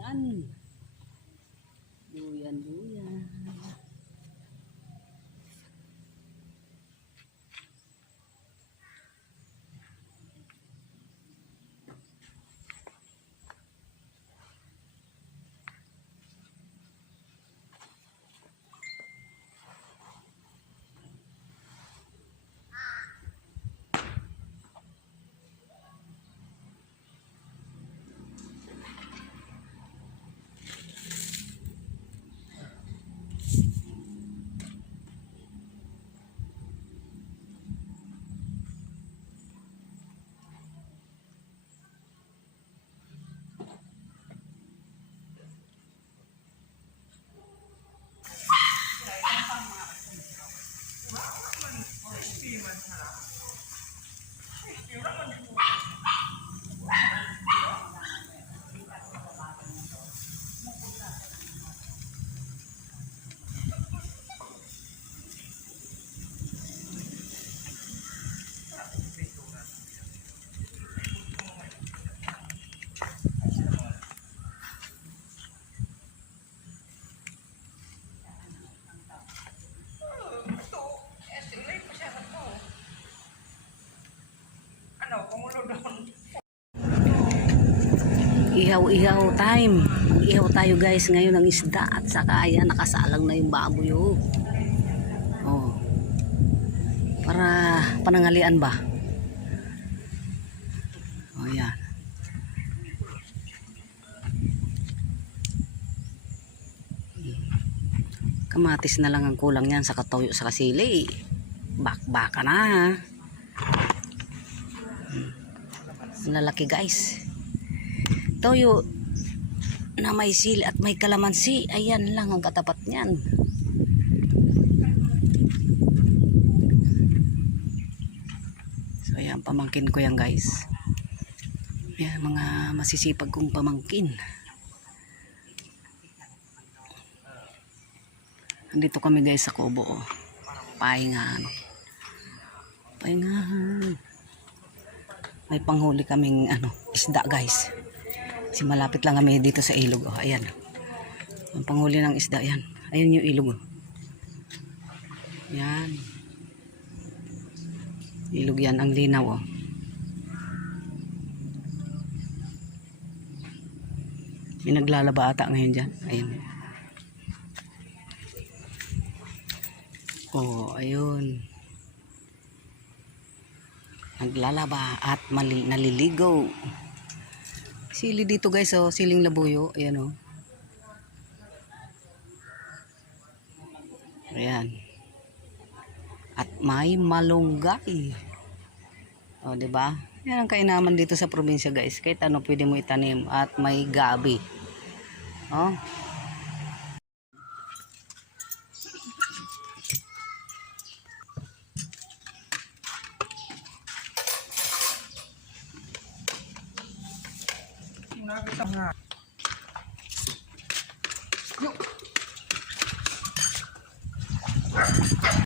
人 Ihaw-ihaw time. Ihaw tayo guys ngayon ng isda at saka ayan nakasalang na yung baboy oh. Oh. Para panangalian ba? Oh yan. Kamatis na lang ang kulang niyan sa katoyo sa kasili. Bakbaka na. Hmm. Ang lalaki guys toyo na may sili at may kalamansi. Ayan lang ang katapat niyan. So ayan, pamangkin ko yan guys. Ayan, mga masisipag kong pamangkin. Andito kami guys sa Kubo. Oh. Pahingahan. Pahingahan. May panghuli kaming ano, isda guys. Kasi malapit lang kami dito sa ilog. Oh, ayan. Ang panghuli ng isda, ayan. Ayan yung ilog. Oh. Yan. Ilog yan, ang linaw. Oh. May naglalaba ata ngayon dyan. Ayan. Oh, ayun. Naglalaba at mali naliligo. Sili dito guys, oh, siling labuyo. Ayan oh. Ayan. At may malunggay. Oh, 'di ba? Yan ang kainaman dito sa probinsya, guys. Kahit ano pwede mo itanim at may gabi. Oh. ต้องงาน